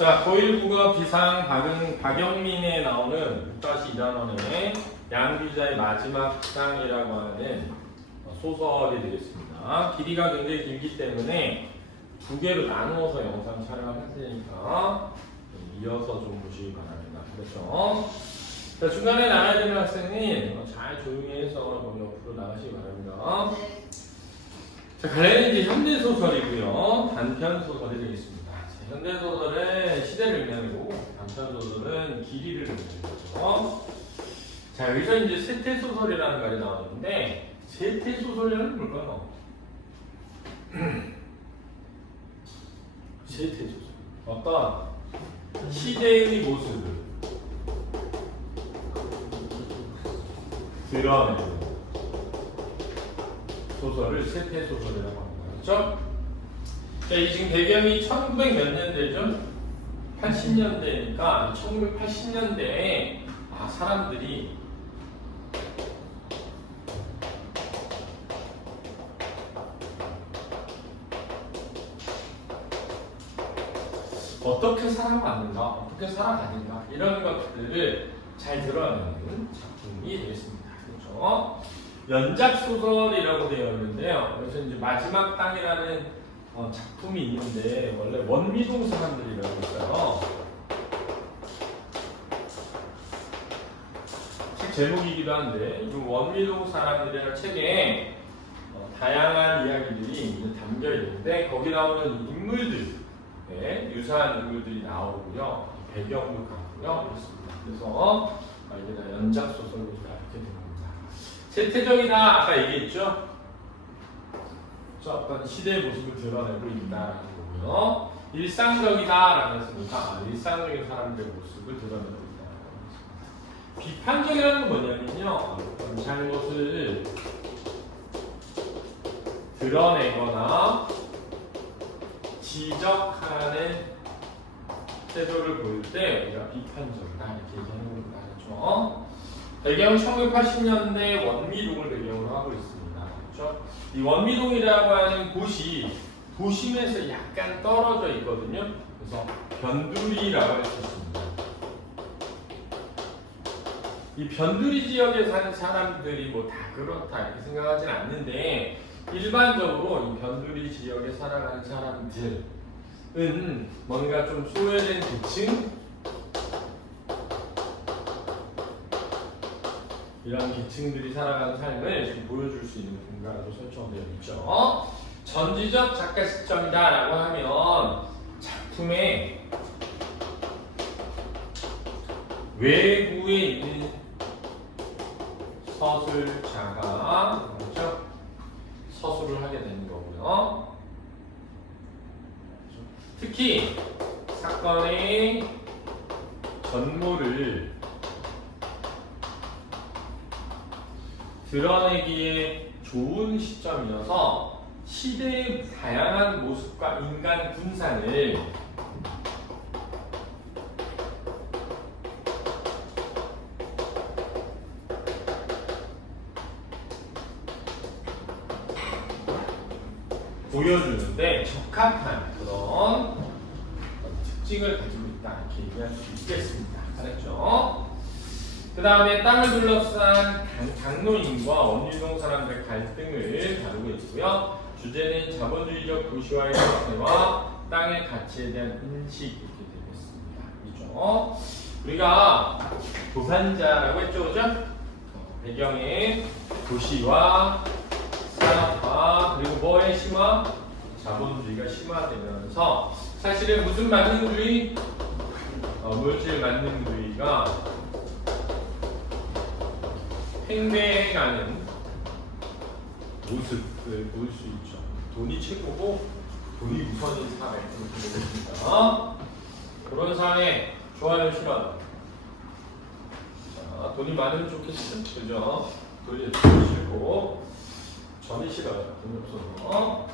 자, 고1국어 비상 박영민에 나오는 6-2단원의 양귀자의 마지막 땅이라고 하는 소설이 되겠습니다. 길이가 굉장히 길기 때문에 두 개로 나누어서 영상 촬영을 할 테니까 이어서 좀 보시기 바랍니다. 그렇죠? 자, 중간에 나가야 되는 학생은 잘 조용히 해서 거기 옆으로 나가시기 바랍니다. 자, 관련은 이제 현대소설이고요. 단편소설이 되겠습니다. 자, 현대소설은 시대를 의미하고 단편소설은 길이를 의미하는 거죠. 자, 여기서 이제 세태소설이라는 말이 나오는데 세태소설이라는 뭘까요? 세태소설. 어떤 시대의 모습을 드러내는 소설을 세태소설이라고 합니다. 그렇죠? 자, 이 지금 배경이 1900 몇 년대죠? 80년대니까 1980년대에 사람들이 어떻게 살아왔는가, 어떻게 살아가는가 이런 것들을 잘 드러내는 작품이 되겠습니다. 그렇죠? 연작소설이라고 되어 있는데요. 그래서 이제 마지막 땅이라는 작품이 있는데 원래 원미동 사람들이라고 있어요. 책 제목이기도 한데 이 원미동 사람들이라는 책에 다양한 이야기들이 담겨 있는데 거기 나오는 인물들, 유사한 인물들이 나오고요. 배경도 같고요. 그렇습니다. 그래서 이게 다 연작소설로 이렇게 됩니다. 세태적이다 아까 얘기했죠? 어떤 시대의 모습을 드러내고 있다라는 거고요. 일상적이다라고 했으니까 일상적인 사람들의 모습을 드러내고 있다라고 했습니다. 비판적이라는 건 뭐냐면요, 어떤 잘못을 드러내거나 지적하는 태도를 보일 때 우리가 비판적이다 이렇게 얘기하는 겁니다. 그렇죠? 배경 1980년대 원미동을 배경으로 하고 있습니다. 그렇죠? 이 원미동이라고 하는 곳이 도심에서 약간 떨어져 있거든요. 그래서 변두리라고 했었습니다. 이 변두리 지역에 사는 사람들이 뭐 다 그렇다 이렇게 생각하진 않는데 일반적으로 이 변두리 지역에 살아가는 사람들은 뭔가 좀 소외된 계층 이런 계층들이 살아가는 삶을 좀 보여줄 수 있는 공간으로 설정되어 있죠. 전지적 작가 시점이다라고 하면 작품의 외부에 있는 서술자가 그렇죠? 서술을 하게 되는 거고요. 특히 사건의 전모를 드러내기에 좋은 시점이어서 시대의 다양한 모습과 인간 군상을 보여주는데 적합한 그런 특징을 가지고 있다 이렇게 얘기할 수 있겠습니다. 알았죠? 그 다음에 땅을 둘러싼 당노인과 원유동 사람들의 갈등을 다루고 있고요. 주제는 자본주의적 도시화의 형태와 땅의 가치에 대한 인식 이렇게 되겠습니다. 그렇죠? 우리가 도산자라고 했죠, 그죠? 배경에 도시와 산업화 그리고 뭐의 심화? 자본주의가 심화되면서 사실은 무슨 만능주의? 물질 만능주의가 팽배해가는 모습을 볼 수 있죠. 돈이 최고고 돈이 우선인 사회 이렇게 되겠습니다. 그런 사회 좋아요, 싫어요? 자, 돈이 많으면 좋겠죠, 그죠? 돈이 싫고 전이 싫어요, 돈이 없어서.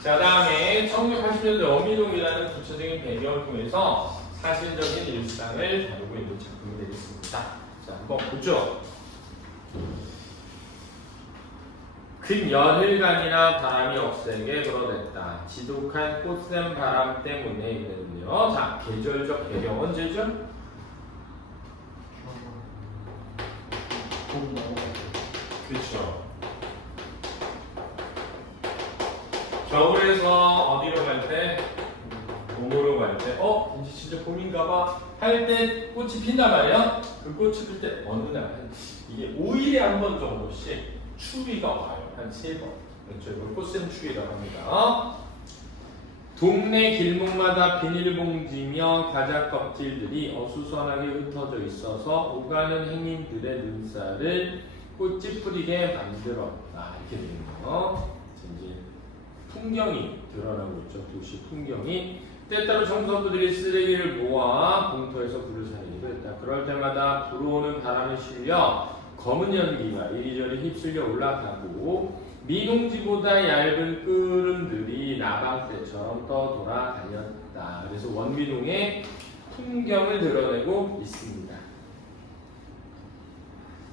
자, 다음에 1980년대 어미동이라는 구체적인 배경을 통해서 사실적인 일상을 다루고 있는 작품이 되겠습니다. 자, 한번 보죠. 큰 열흘간이나 바람이 억세게 불어댔다. 지독한 꽃샘 바람 때문에 이랬는데요. 자, 계절적 배경 언제죠? 그렇죠. 겨울에서 어디로 갈 때? 봄으로 갈 때, 이제 진짜 봄인가봐 할 때 꽃이 핀단 말이야. 그 꽃이 필 때 어느 날 이게 5일에 한 번 정도씩 추위가 와요. 한 3번. 그렇죠. 이걸 꽃샘 추위라고 합니다. 동네 길목마다 비닐봉지며 과자 껍질들이 어수선하게 흩어져 있어서 오가는 행인들의 눈살을 꽃이 뿌리게 만들었다. 이렇게 되네요. 이제 풍경이 드러나고 있죠. 도시 풍경이. 때때로 청소부들이 쓰레기를 모아 공터에서 불을 사리기도 했다. 그럴 때마다 불어오는 바람에 실려 검은 연기가 이리저리 휩쓸려 올라가고 미동지보다 얇은 끄름들이 나방새처럼 떠돌아다녔다. 그래서 원미동의 풍경을 드러내고 있습니다.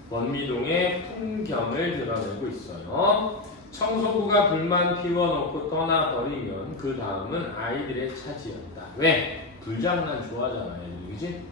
원미동의 풍경을 드러내고 있어요. 청소부가 불만 피워놓고 떠나버리면 그 다음은 아이들의 차지였다. 왜? 불장난 좋아하잖아, 애들이, 그지?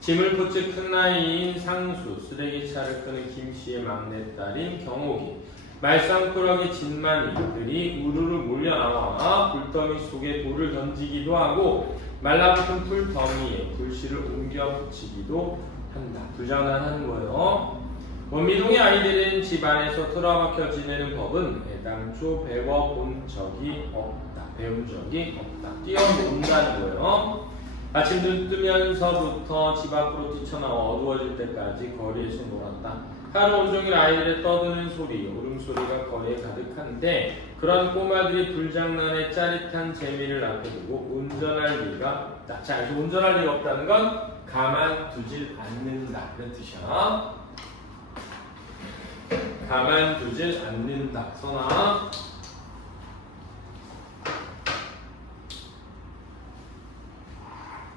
짐을 포ച്ച് 큰 나이인 상수, 쓰레기차를 끄는 김씨의 막내딸인 경옥이, 말썽꾸러기 진만이들이 우르르 몰려나와 불더미 속에 돌을 던지기도 하고 말라붙은 풀더미에 불씨를 옮겨 붙이기도 한다. 불장난하는 거예요. 원미동의 아이들은 집안에서 틀어박혀 지내는 법은 애당초 배워본 적이 없다. 배운 적이 없다. 뛰어논다는 거예요. 아침 눈 뜨면서부터 집 앞으로 뛰쳐나와 어두워질 때까지 거리에서 놀았다. 하루 온종일 아이들의 떠드는 소리, 울음소리가 거리에 가득한데 그런 꼬마들이 불장난에 짜릿한 재미를 앞에 두고 운전할 리가 없다. 자, 그래서 운전할 리가 없다는 건 가만두질 않는다. 그런 뜻이야. 가만두질 않는다. 써놔.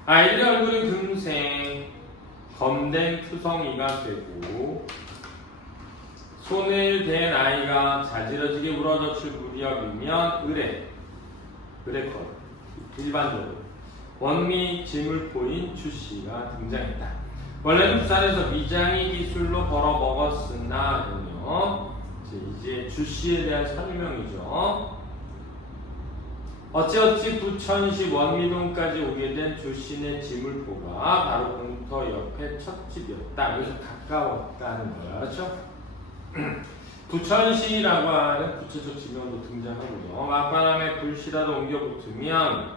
아이들의 얼굴은 금세 검된 투성이가 되고 손을 댄 아이가 자지러지게 울어젖힐 무렵이면 의뢰컷 일반적으로 원미 지물포인 주씨가 등장했다. 원래는 부산에서 미장이 기술로 벌어먹었으나 이제 주씨에 대한 설명이죠. 어찌어찌 부천시 원미동까지 오게 된 주씨네 지물포가 바로 공터 옆에 첫 집이었다. 여기서 가까웠다는 거야. 그렇죠? 부천시라고 하는 구체적 지명도 등장하고요. 맞바람에 불씨라도 옮겨 붙으면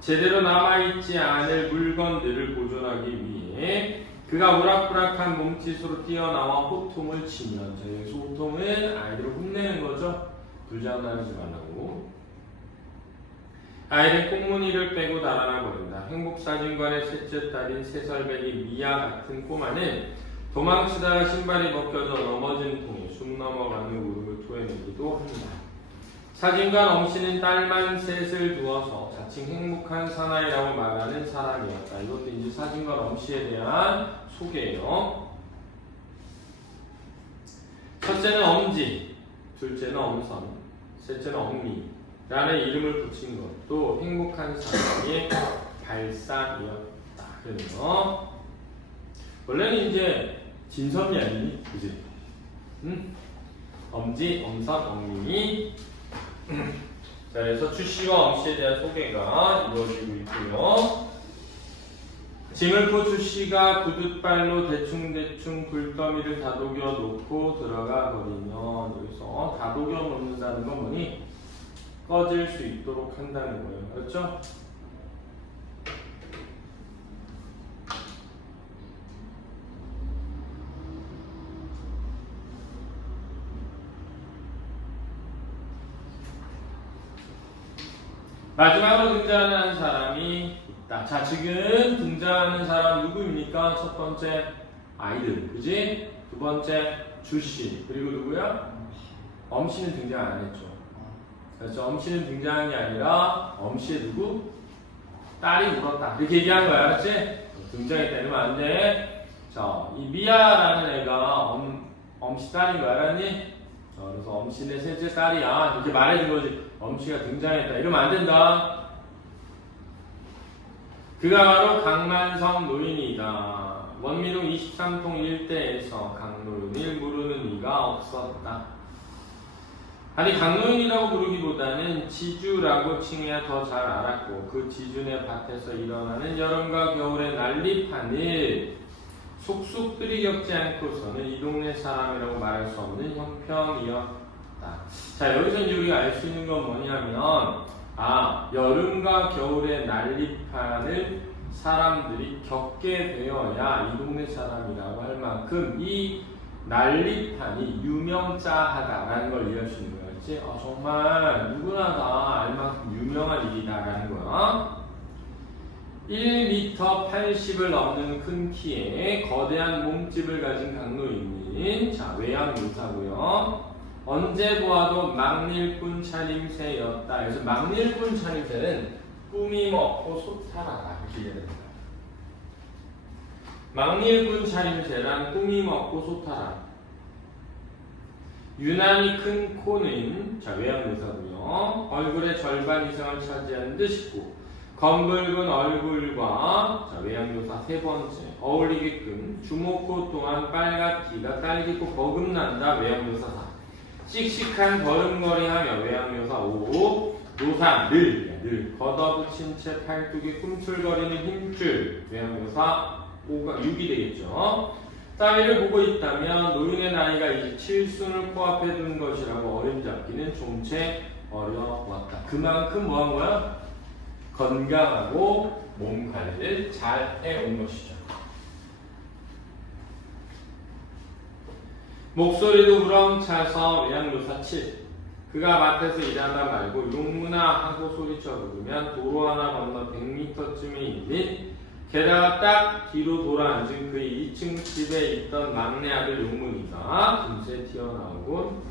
제대로 남아있지 않을 물건들을 보존하기 위해 그가 우락부락한 몸짓으로 뛰어나와 호통을 치면, 여기서 호통은 아이들을 혼내는 거죠. 불장난하지 말라고. 아이는 꽁무니를 빼고 달아나 버린다. 행복사진관의 셋째 딸인 3살배기 미아 같은 꼬마는 도망치다가 신발이 벗겨져 넘어진 통에 숨 넘어가는 울음을 토해내기도 한다. 사진관 엄씨는 딸만 셋을 두어서 자칭 행복한 사나이라고 말하는 사람이었다. 이것도 이제 사진관 엄씨에 대한 소개예요. 첫째는 엄지, 둘째는 엄선, 셋째는 엄미라는 이름을 붙인 것도 행복한 사나이의 발상이었다. 그래서 원래는 이제 진선미 아니니? 그지? 응? 엄지, 엄선, 엄미. 자, 그래서 주씨와 엄씨에 대한 소개가 이루어지고 있고요. 지물포 주씨가 구둣발로 대충대충 불더미를 다독여 놓고 들어가 버리면, 여기서 다독여 놓는다는 건 뭐니? 꺼질 수 있도록 한다는 거예요. 그렇죠? 마지막으로 등장하는 사람이 있다. 자, 지금 등장하는 사람 누구입니까? 첫 번째 아이들, 그지? 두 번째 주씨, 그리고 누구야? 엄씨는 등장 안 했죠. 그렇죠? 엄씨는 등장한 게 아니라 엄씨의 누구? 딸이 울었다. 이렇게 얘기한 거야, 그렇지? 등장했다 이러면 안 돼. 자, 이 미아라는 애가 엄씨 딸인 거 알았니? 그래서 엄씨네 셋째 딸이야 이렇게 말해준 거지. 엄씨가 등장했다 이러면 안 된다. 그가 바로 강만성 노인이다. 원미동 23통 일대에서 강노인을 부르는 이가 없었다. 아니 강노인이라고 부르기보다는 지주라고 칭해야 더 잘 알았고 그 지주네 밭에서 일어나는 여름과 겨울의 난립판을 속속들이 겪지 않고서는 이 동네 사람이라고 말할 수 없는 형편이었다. 자 여기서 이제 우리가 알 수 있는 건 뭐냐면 여름과 겨울의 난립판을 사람들이 겪게 되어야 이 동네 사람이라고 할 만큼 이 난립판이 유명자하다라는 걸 이해할 수 있는 거야. 그렇지? 정말 누구나 다 알 만큼 유명한 일이다라는 거야. 1m 80을 넘는 큰 키에 거대한 몸집을 가진 강노인인 외양묘사고요. 언제 보아도 막닐꾼 차림새였다. 그래서 막닐꾼 차림새는 꾸밈 없고 소탈하다 이렇게 이해됩니다. 막닐꾼 차림새란 꾸밈 없고 소탈하다. 유난히 큰 코는 외양묘사고요. 얼굴의 절반 이상을 차지하는 듯 싶고 검붉은 얼굴과 외양묘사 세 번째 어울리게끔 주목코 또한 빨갛기가 딸기꽃 거금난다. 외양묘사 4 씩씩한 걸음걸이하며 외양묘사 5 노상 늘 걷어붙인 채 팔뚝에 꿈틀거리는 힘줄 외양묘사 5가 6이 되겠죠. 따위를 보고 있다면 노인의 나이가 이제 7순을 코앞에 둔 것이라고 어림잡기는 좀 채 어려웠다. 그만큼 뭐한 거야? 건강하고 몸 관리를 잘 해온 것이죠. 목소리도 우렁차서 외양묘사 7 그가 밭에서 일하다 말고 용무나 하고 소리쳐 부르면 도로 하나 건너 100m쯤에 있는 게다가 딱 뒤로 돌아앉은 그의 2층 집에 있던 막내 아들 용문이가 금세 튀어나오곤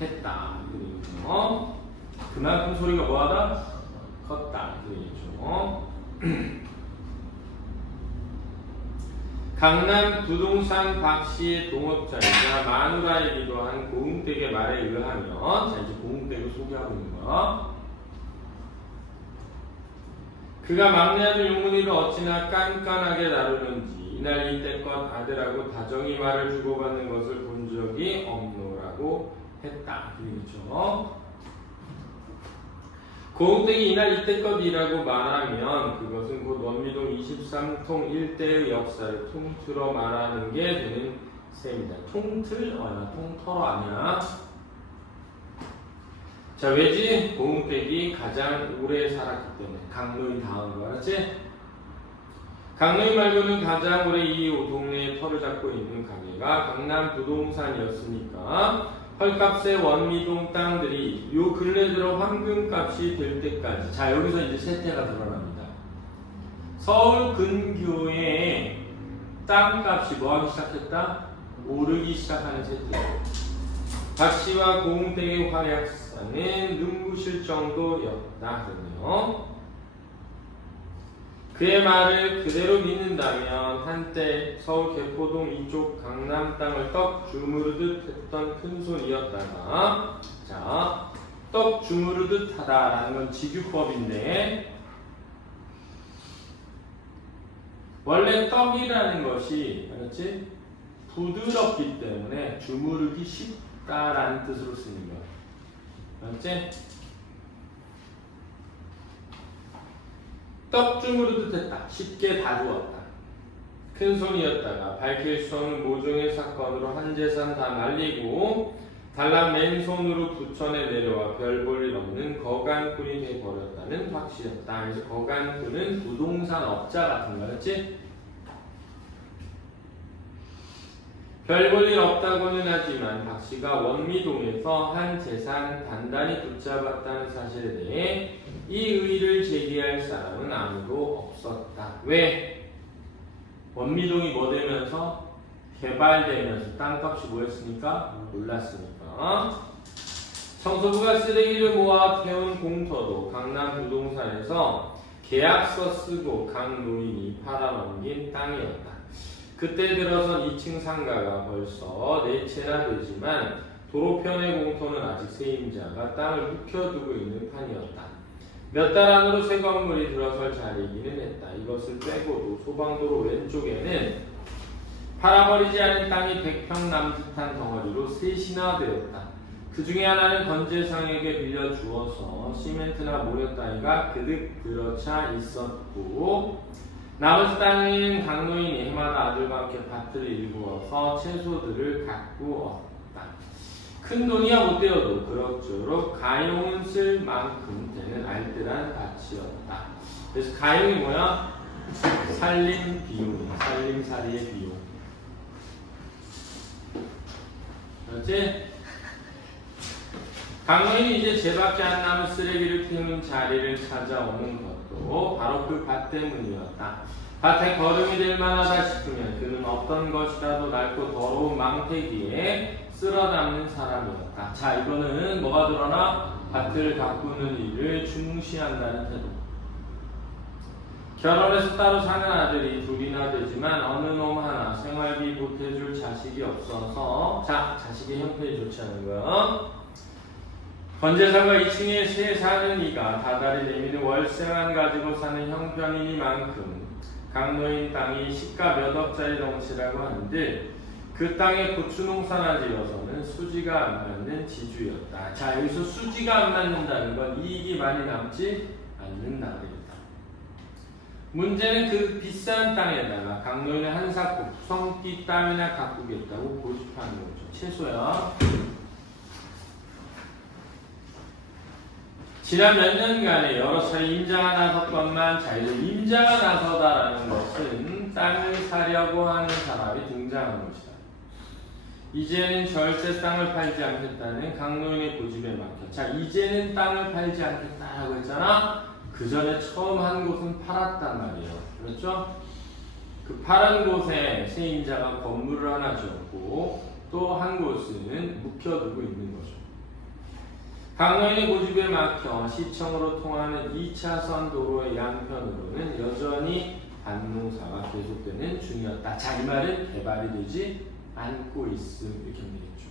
했다. 그리고 그만큼 소리가 뭐하다? 컸다. 그러겠죠. 강남 부동산 박씨의 동업자이자 마누라이기도 한 고흥댁의 말에 의하면 이제 고흥댁을 소개하고 있는 거야. 그가 막내 아들 용문이를 어찌나 깐깐하게 다루는지 이날 이때껏 아들하고 다정히 말을 주고받는 것을 본 적이 없노라고 했다. 그렇죠. 고흥댁이 이날 이때껏이라고 말하면 그것은 곧 원미동 23통 일대의 역사를 통틀어 말하는 게 되는 셈이다. 통틀어 아니야. 자, 왜지? 고흥댁이 가장 오래 살았기 때문에. 강노인 다음 거 알았지? 강노인 말고는 가장 오래 이 동네에 터를 잡고 있는 가게가 강남 부동산이었으니까 헐값의 원미동 땅들이 요 근래 들어 황금값이 될 때까지. 자, 여기서 이제 세태가 드러납니다. 서울 근교에 땅값이 뭐하기 시작했다? 오르기 시작하는 세태. 박씨와 고흥댁의 활약상은 눈부실 정도였다. 그러네요. 그의 말을 그대로 믿는다면 한때 서울 개포동 이쪽 강남 땅을 떡 주무르듯 했던 큰손이었다가 떡 주무르듯 하다라는 건 직유법인데 원래 떡이라는 것이 알았지? 부드럽기 때문에 주무르기 쉽다라는 뜻으로 쓰는 거야. 알았지? 떡 주무르듯 했다. 쉽게 다루었다. 큰손이었다가 밝힐 수 없는 모종의 사건으로 한 재산 다 날리고 달랑 맨손으로 부천에 내려와 별 볼 일 없는 거간꾼이 돼버렸다는 확실했다. 그래서 거간꾼은 부동산 업자 같은 거였지? 별 볼 일 없다고는 하지만 박씨가 원미동에서 한 재산 단단히 붙잡았다는 사실에 대해 이 의의를 제기할 사람은 아무도 없었다. 왜? 원미동이 뭐 되면서? 개발되면서 땅값이 뭐였습니까? 올랐으니까. 청소부가 쓰레기를 모아 태운 공터도 강남 부동산에서 계약서 쓰고 강 노인이 팔아넘긴 땅이었다. 그때 들어선 2층 상가가 벌써 4채나 되지만 도로편의 공터는 아직 세임자가 땅을 묵혀두고 있는 판이었다. 몇 달 안으로 새 건물이 들어설 자리이기는 했다. 이것을 빼고도 소방도로 왼쪽에는 팔아버리지 않은 땅이 100평 남짓한 덩어리로 셋이나 되었다. 그 중에 하나는 건재상에게 빌려주어서 시멘트나 모래 따위가 그득 들어차 있었고, 나머지 땅은 강노인이 해마다 아들과 함께 밭을 일구어서 채소들을 가꾸었다. 큰 돈이야 못 되어도 그럭저럭 가용은 쓸 만큼 되는 알뜰한 밭이었다. 그래서 가용이 뭐야? 살림 비용이야. 살림살이의 비용. 그렇지? 강노인이 이제 쟤밖에 안 남은 쓰레기를 태우는 자리를 찾아오는 것도 바로 그 밭 때문이었다. 밭에 거름이 될 만하다 싶으면 그는 어떤 것이라도 낡고 더러운 망태기에 쓸어 담는 사람이었다. 자, 이거는 뭐가 드러나? 밭을 가꾸는 일을 중시한다는 태도. 결혼해서 따로 사는 아들이 둘이나 되지만 어느 놈 하나 생활비 보태줄 자식이 없어서, 자, 자식의 형편이 좋지 않은 거야. 건재상가 2층에 새 사는 이가 다달이 내미는 월세만 가지고 사는 형편이니만큼 강노인 땅이 시가 몇 억짜리 덩치라고 하는데 그 땅에 고추 농사나 지어서는 수지가 안 맞는 지주였다. 자, 여기서 수지가 안 맞는다는 건 이익이 많이 남지 않는다 그랬다. 문제는 그 비싼 땅에다가 강노인의 한사코 성띠 땅이나 가꾸겠다고 고집하는 거죠. 채소야. 지난 몇 년간에 여러 차례 임자가 나섰건만, 자, 이제 임자가 나서다라는 것은 땅을 사려고 하는 사람이 등장한 것이다. 이제는 절대 땅을 팔지 않겠다는 강노인의 고집에 막혀. 자, 이제는 땅을 팔지 않겠다라고 했잖아. 그 전에 처음 한 곳은 팔았단 말이에요. 그렇죠? 그 파란 곳에 새 임자가 건물을 하나 지었고 또 한 곳은 묵혀두고 있는 거죠. 강노인의 고집에 막혀 시청으로 통하는 2차선 도로의 양편으로는 여전히 밭농사가 계속되는 중이었다. 자, 이 말은 개발이 되지 않고 있음 이렇게 하면 되겠죠.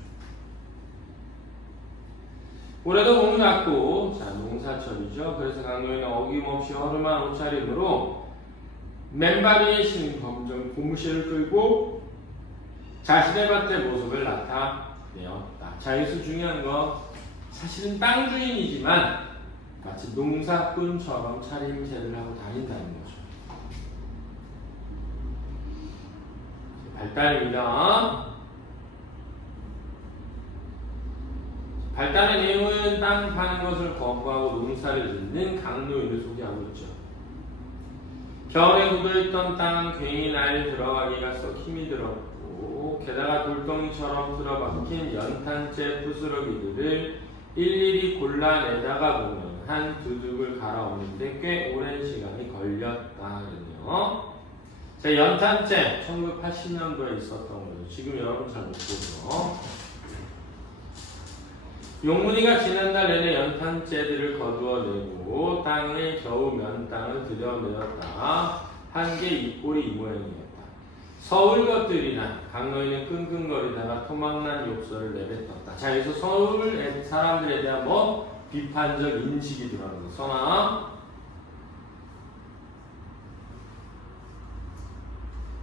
올해도 못 났고, 자, 농사철이죠. 그래서 강노인은 어김없이 허름한 옷차림으로 맨발 위에 신 검정 고무신을 끌고 자신의 밭의 모습을 나타내었다. 자, 여기서 중요한 거, 사실은 땅 주인이지만 마치 농사꾼처럼 차림새를 하고 다닌다는 거죠. 발단입니다. 발단의 내용은 땅 파는 것을 거부하고 농사를 짓는 강노인을 소개하고 있죠. 겨울에 굳어있던 땅은 괜히 날 들어가기가 썩 힘이 들었고, 게다가 돌덩이처럼 틀어박힌 연탄재 부스러기들을 일일이 골라내다가 보면 한 두둑을 갈아엎는데 꽤 오랜 시간이 걸렸다 그랬네요. 자, 연탄재 1980년도에 있었던 거죠. 지금 여러분 잘 못 보죠. 용문이가 지난달 내내 연탄재들을 거두어내고 땅에 겨우 면땅을 들여내었다. 한 개 이 꼴이 이 모양이었다. 서울 것들이나 강노인은 끙끙거리다가 토막난 욕설을 내뱉었다. 자, 여기서 서울 사람들에 대한 뭐 비판적 인식이 들어가는 거. 써나.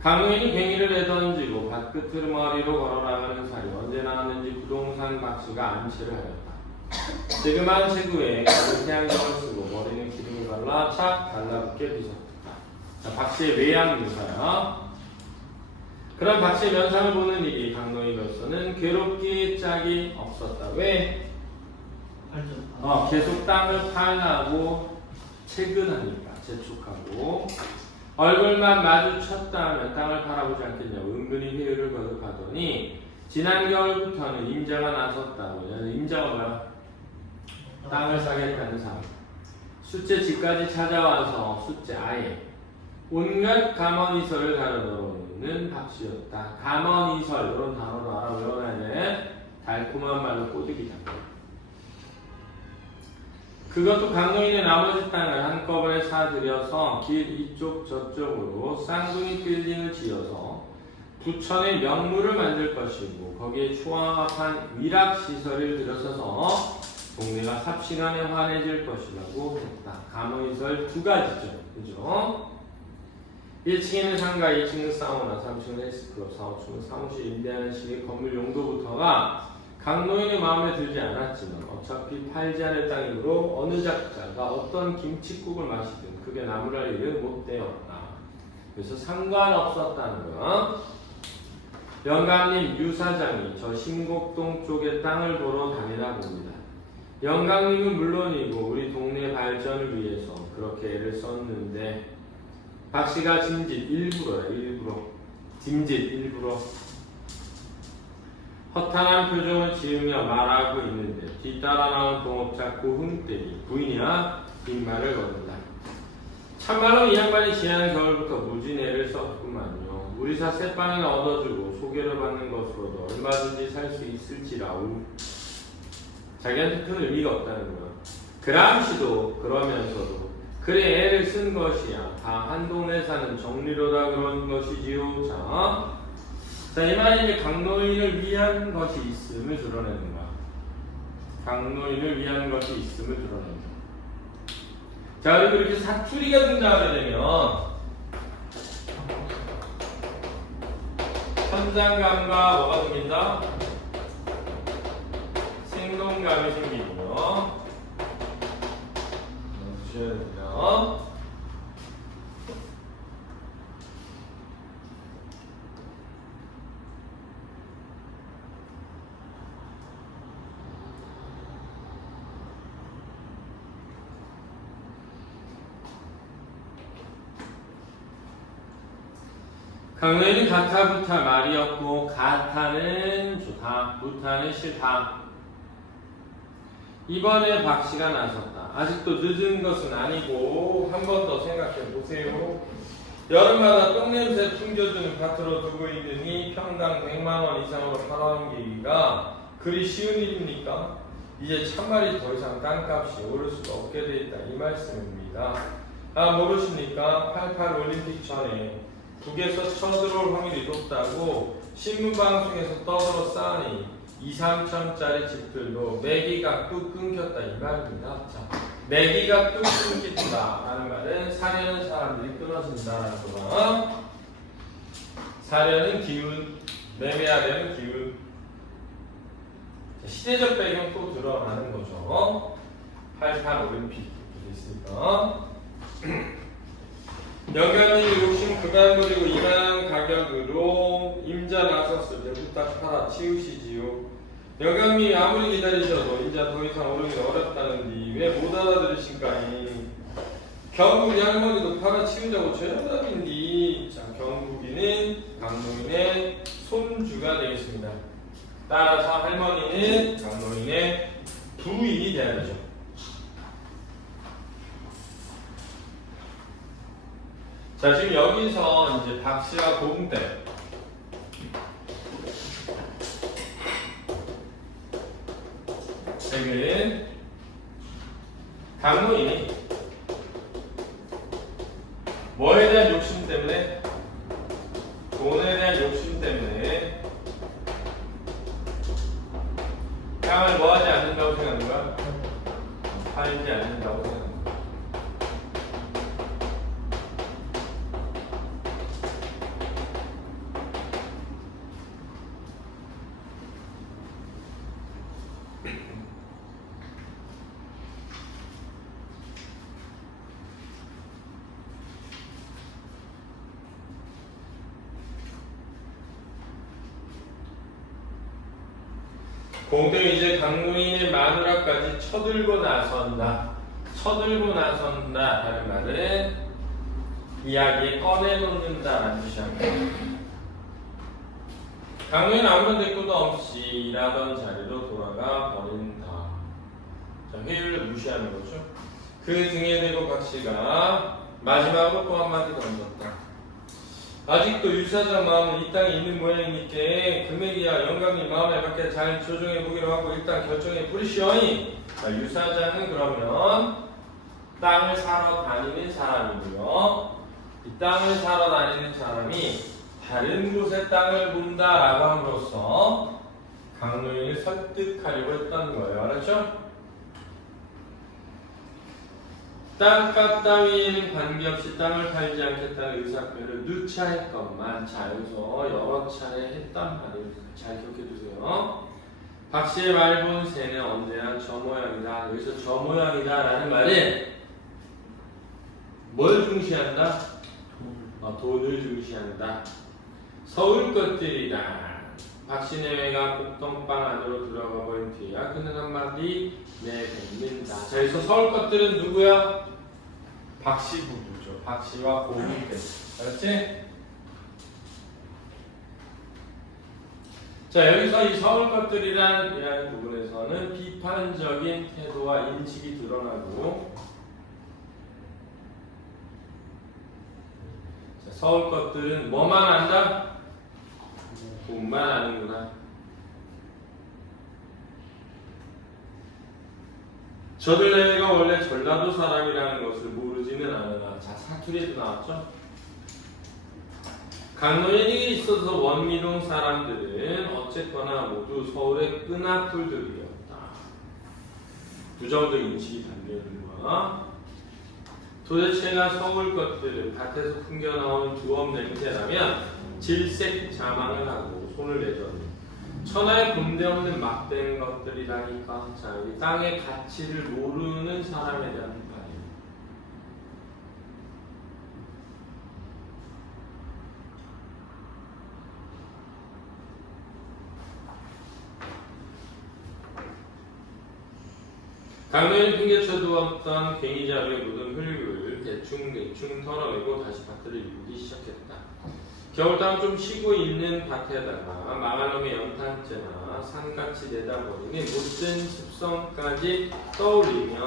강노인이 괭이를 내던지고 밭끝을 머리로 걸어나가는 사이 언제 나왔는지 부동산 박씨가 암시를 하였다. 지그만 체구에 가득 태양경을 쓰고 머리는 기름을 발라 착 달라붙게 빗었다. 자, 박씨의 외양묘사야. 그런 박씨의 면상을 보는 일이 강노인으로서는 괴롭기 짝이 없었다. 왜? 계속 땅을 팔라고 채근하니까, 재촉하고. 얼굴만 마주쳤다 하면 땅을 팔아보지 않겠냐고 은근히 회유를 거듭하더니 지난 겨울부터는 임자가 나섰다고. 임자가 뭐야? 땅을 사겠다는 사람. 숫째 집까지 찾아와서 숫째 아예 온갖 가머니설을 가르쳐놓는 박씨였다. 가머니설 이런 단어도 알아 외워놔야 돼. 달콤한 말로 꼬드기다. 그것도 강노인의 나머지 땅을 한꺼번에 사들여서 길 이쪽 저쪽으로 쌍둥이 빌딩을 지어서 부천의 명물을 만들 것이고 거기에 추합한 위락시설을 들어서서 동네가 삽시간에 환해질 것이라고 했다. 감의설 두 가지죠. 그죠? 1층에는 상가, 2층은 사우나, 3층은 헬스클럽, 4, 5층은 사무실 임대하는 식의 건물 용도부터가 강노인의 마음에 들지 않았지만 어차피 팔지 않을 땅이므로 어느 작자가 어떤 김칫국을 마시든 크게 나무랄 일은 못 되었다. 그래서 상관없었다는 거야. 영감님 유 사장이 저 신곡동 쪽에 땅을 보러 다니다 봅니다. 영감님은 물론이고 우리 동네 발전을 위해서 그렇게 애를 썼는데 박씨가 짐짓 일부러 허탄한 표정을 지으며 말하고 있는데 뒤따라 나온 동업자 고흥댁이 부인이야 빈말을 거둔다. 참말로 이 양반이 지난 겨울부터 무진 애를 썼구만요. 우리사 새빵이나 얻어주고 소개를 받는 것으로도 얼마든지 살 수 있을지라우. 자기한테 큰 의미가 없다는 거야. 그람시도 그러면서도 그래 애를 쓴 것이야. 다 한 동네 사는 정리로다 그런 것이지요. 자, 이 말이 이제 강노인을 위한 것이 있음을 드러내는 거야. 강노인을 위한 것이 있음을 드러내는 거야. 자, 그리고 이렇게 사투리가 등장하게 되면 현장감과 뭐가 생긴다? 생동감이 생기고요. 주셔야 됩니다. 강노인은 가타부타 말이었고 가타는 좋다, 부타는 싫다. 이번에 박씨가 나섰다. 아직도 늦은 것은 아니고 한 번 더 생각해 보세요. 여름마다 똥냄새 풍겨주는 밭으로 두고 있느니 평당 100만원 이상으로 팔아넘기기가 그리 쉬운 일입니까? 이제 참말이 더 이상 땅값이 오를 수가 없게 돼 있다 이 말씀입니다. 모르십니까? 88 올림픽 전에 북에서 쳐들어올 확률이 높다고 신문방송에서 떠들어 싸니 2, 3천짜리 집들도 매기가 뚝 끊겼다 이 말입니다. 자, 매기가 뚝 끊긴다 라는 말은 사려는 사람들이 끊어진다라는 거다. 사려는 기운, 매매하려는 기운. 자, 시대적 배경 또 드러나는 거죠. 88 올림픽 있으니까. 영감님이 욕심 그만 부리고 이만한 가격으로 임자 나섰을 때 후딱 팔아 치우시지요. 영감님이 아무리 기다리셔도 임자 더 이상 오르기 어렵다는데 왜 못 알아들으실까니? 경국이 할머니도 팔아 치우자고 죄영답인디. 자, 경국이는 강노인의 손주가 되겠습니다. 따라서 할머니는 강노인의 부인이 돼야 되죠. 자, 지금 여기서 이제 박씨와 고흥댁 댁은 강노인이 뭐에 대한 욕심 때문에? 돈에 대한 욕심 때문에 땅을 뭐 하지 않는다고 생각하는 거야? 팔지 않는다고 생각하는 거야. 공동이 이제 강노인의 마누라까지 쳐들고 나선다. 쳐들고 나선다. 다른 말은 이야기에 꺼내놓는다라는 뜻입니다. 강노인 아무런 대꾸도 없이 일하던 자리로 돌아가 버린다. 자, 회유를 무시하는 거죠. 그 등에 대고 박씨가 마지막으로 또 한마디 던졌다. 아직도 유사장 마음은 이 땅에 있는 모양이니께 금액이야 영감님 마음에 맞게 잘 조정해 보기로 하고 일단 결정해 부르시오니. 유사장은 그러면 땅을 사러 다니는 사람이고요. 이 땅을 사러 다니는 사람이 다른 곳의 땅을 본다라고 함으로써 강노인을 설득하려고 했던 거예요. 알았죠? 땅값 따위에는 관계없이 땅을 팔지 않겠다는 의사표를 누차했건만, 자 여기서 여러 차례 했단 말이에요. 잘 기억해두세요. 박씨의 말본 새는 언제나 저 모양이다. 여기서 저 모양이다 라는 말은 뭘 중시한다? 돈을 중시한다. 서울 것들이다. 박씨네가 복덩방 안으로 들어가 버린 뒤야 그는 한마디 내뱉는다. 자, 여기서 서울 것들은 누구야? 박씨 부부죠. 박씨와 고민들. 알았지? 자, 여기서 이 서울 것들이라는 부분에서는 비판적인 태도와 인식이 드러나고, 자, 서울 것들은 뭐만 안다? 돈만 아는구나. 저들내가 원래 전라도 사람이라는 것을 모르지는 않으나, 자 사투리에도 나왔죠? 강노인이 있어서 원미동 사람들은 어쨌거나 모두 서울의 끈악불들이었다. 부정적인 인식이 담겨있는 거야. 도대체가 서울 것들은 밭에서 풍겨나오는 두엄 냄새라면 질색 자망을 하고 손을 내줬네. 천하에 본데없는 막대는 것들이라니까. 자, 이 땅의 가치를 모르는 사람에 대한 비판이에요. 강노인이 핑계쳐 두었던 괭이자루에 묻은 흙을 대충 털어내고 다시 밭을 일구기 시작했다. 겨울땅 좀 쉬고 있는 밭에다가 망할놈의 연탄재나 산같이 내다버리는 못된 습성까지 떠올리면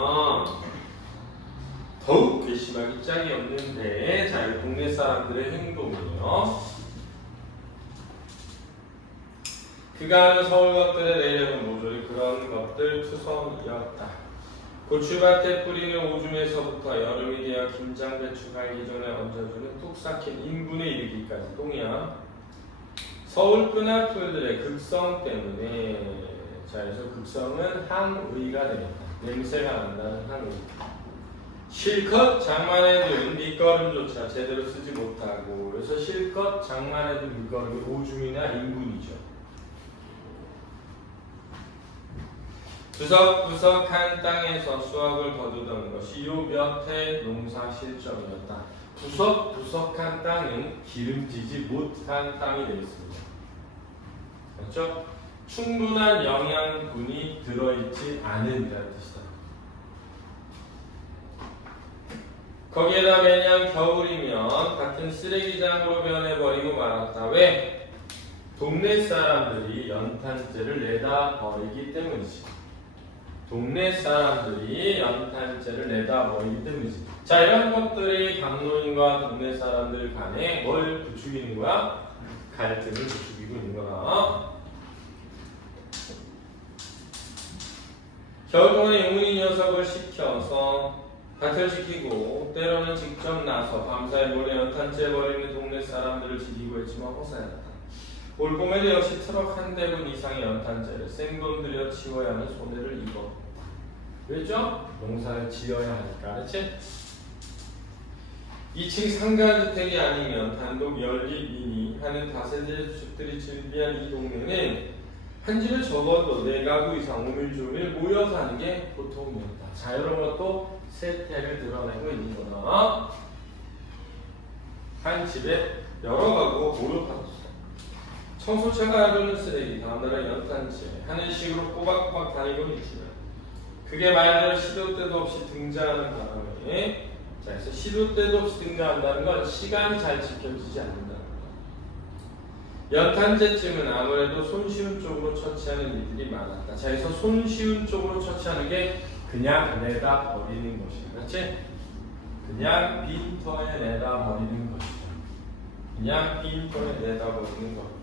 더욱 괘씸하기 짝이 없는데, 자, 이 동네 사람들의 행동이요. 그가 하는 서울 것들에 내려온 모조리 그런 것들 투성이었다. 고추밭에 뿌리는 오줌에서부터 여름이 되어 김장배추 갈기 전에 얹어주는 뚝 삭힌 인분에 이르기까지 똥이야. 서울 끈악풀들의 극성 때문에, 자 그래서 극성은 항의가 되겠다. 냄새가 난다는 항의. 실컷 장만해둔 밑거름조차 제대로 쓰지 못하고, 그래서 실컷 장만해둔 밑거름이 오줌이나 인분이죠. 부석부석한 땅에서 수확을 거두던 것이 요 몇 해 농사 실정이었다. 부석부석한 땅은 기름지지 못한 땅이 되어 있습니다. 그렇죠? 충분한 영양분이 들어있지 않은다는 뜻이다. 거기에다 매년 겨울이면 같은 쓰레기장으로 변해버리고 말았다. 왜? 동네 사람들이 연탄재를 내다 버리기 때문이지. 동네 사람들이 연탄재를 내다 버리기 때문이지. 자, 이런 것들이 강노인과 동네 사람들 간에 뭘 부추기는 거야? 갈등을 부추기고 있는 거야. 겨울 동안에 용문이 녀석을 시켜서 밭을 지키고, 때로는 직접 나서 밤사이 몰래 연탄재 버리는 동네 사람들을 지키고 했지만 허사였다. 올 봄에도 역시 트럭 한 대분 이상의 연탄재를 생돈 들여 치워야 하는 손해를 입어. 왜죠? 농사를 지어야 하니까. 그렇지? 2층 상가주택이 아니면 단독 연립이니 하는 다세대 주택들이 즐비한 이 동네는 한 집에 적어도 4가구 이상 오밀조밀 모여 사는 게 보통이었다. 자, 이런 것도 세태를 드러내고 있는 거다. 한 집에 여러 가구가 모여 살았어. 청소차가 흐르는 쓰레기, 다음날에 연탄재 하는 식으로 꼬박꼬박 다니고는 있지만, 그게 말대로 시도 때도 없이 등장하는 바람에, 자, 그래서 시도 때도 없이 등장한다는 건 시간이 잘 지켜지지 않는다는 거다. 연탄재쯤은 아무래도 손쉬운 쪽으로 처치하는 이들이 많았다. 자, 그래서 손쉬운 쪽으로 처치하는 게 그냥 내다 버리는 것이야. 그렇지? 그냥 빈터에 내다 버리는 것이다. 그냥 빈터에 내다 버리는 것.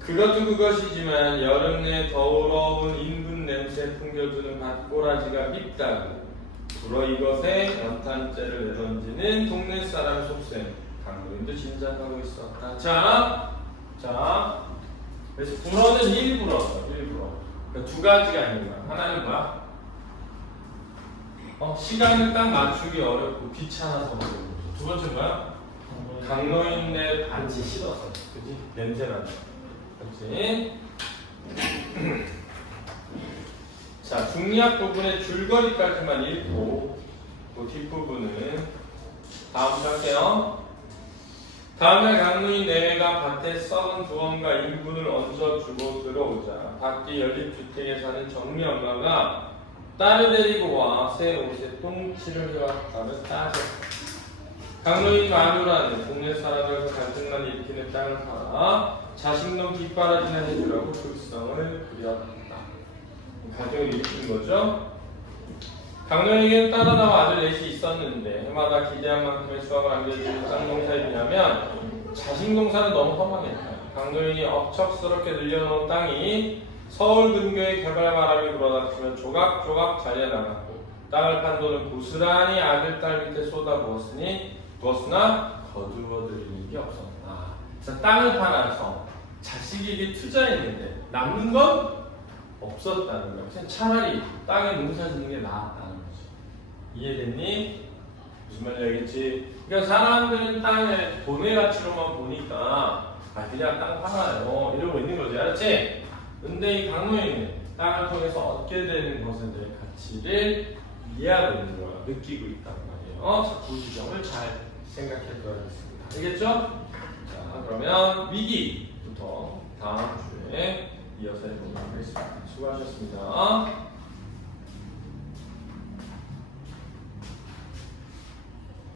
그것도 그것이지만 여름 내 더러운 인분 냄새 풍겨주는 밭꼬라지가 밉다고 불어 이것에 연탄재를 내던지는 동네 사람 속셈. 강도인도 짐작하고 있었다. 자, 그래서 불어는 일불어. 그러니까 두 가지가 있는 거야. 하나는 뭐야? 시간을 딱 맞추기 어렵고 귀찮아서 그런 거죠. 두 번째 뭐야? 강도인네 반지 싫어서. 그지? 냄새 난다. 그렇지? 자, 중리학 부분의 줄거리까지만 읽고 그 뒷부분은 다음 할게요. 다음날 강릉인 내외가 밭에 썩은 두엄과 인분을 얹어주고 들어오자 밖에 연립주택에 사는 정리 엄마가 딸을 데리고 와 새 옷에 똥칠을 해왔다는 따져. 강릉인 마누라는 동네 사람들과 갈등만 일으키는 땅을 팔아 자식놈 뒷바라지나 해주라고 극성을 부렸다. 가정을 일으킨 거죠. 강릉에게는 딸 하나와 아들 넷이 있었는데 해마다 기대한 만큼의 수확을 안겨주는 땅농사에 비하면 자식농사는 너무 허망했다. 강릉이 억척스럽게 늘려놓은 땅이 서울 근교의 개발 바람이 불어닥치면 조각조각 잘려나갔고 땅을 판 돈은 고스란히 아들, 딸 밑에 쏟아부었으나 거두어들일 일이 없었다. 그래서 땅을 팔아서 자식에게 투자했는데 남는 건 없었다는 거야. 그냥 차라리 땅에 농사 짓는 게 나았다는 거지. 이해됐니? 무슨 말인지 알겠지? 그러니까 사람들은 땅을 돈의 가치로만 보니까 그냥 땅 팔아요 이러고 있는 거지. 알았지? 근데 이 강로인은 땅을 통해서 얻게 되는 것에 대한 가치를 이해하고 있는 거야. 느끼고 있단 말이에요. 그 지점을 잘 생각해둬야겠습니다. 알겠죠? 자, 그러면 위기부터 다음 주에 이어서 해보도록 하겠습니다. 수고하셨습니다.